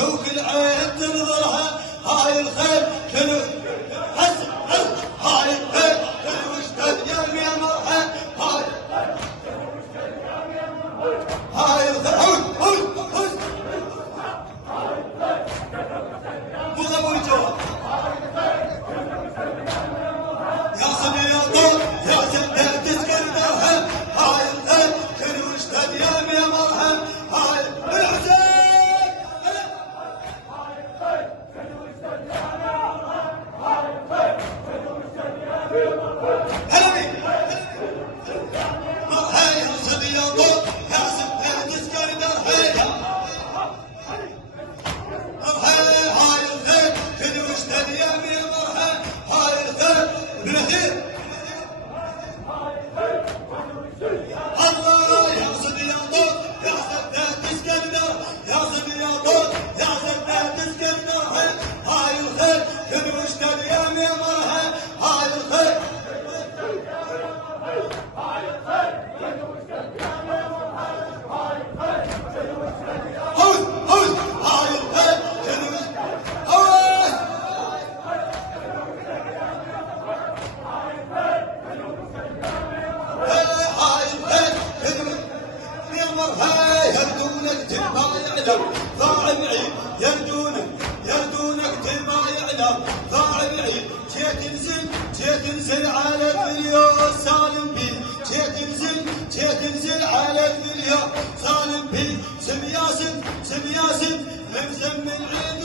شوف العين تنظرها هاي الخيل شنو هاي الخيل شنو اشتد يا مرحب هاي الخيل هوي مو ابو الجواب يا صبي يا طول يا سبت تذكر مرحب هاي الخيل شنو اشتد يا مرحب هاي الحسين ضاع بعيد يردونك تما يعلم ضاع بعيد جيت تنزل على الدنيا سالم بي جيت تنزل على الدنيا سالم بي سم ياسن ملزم من عين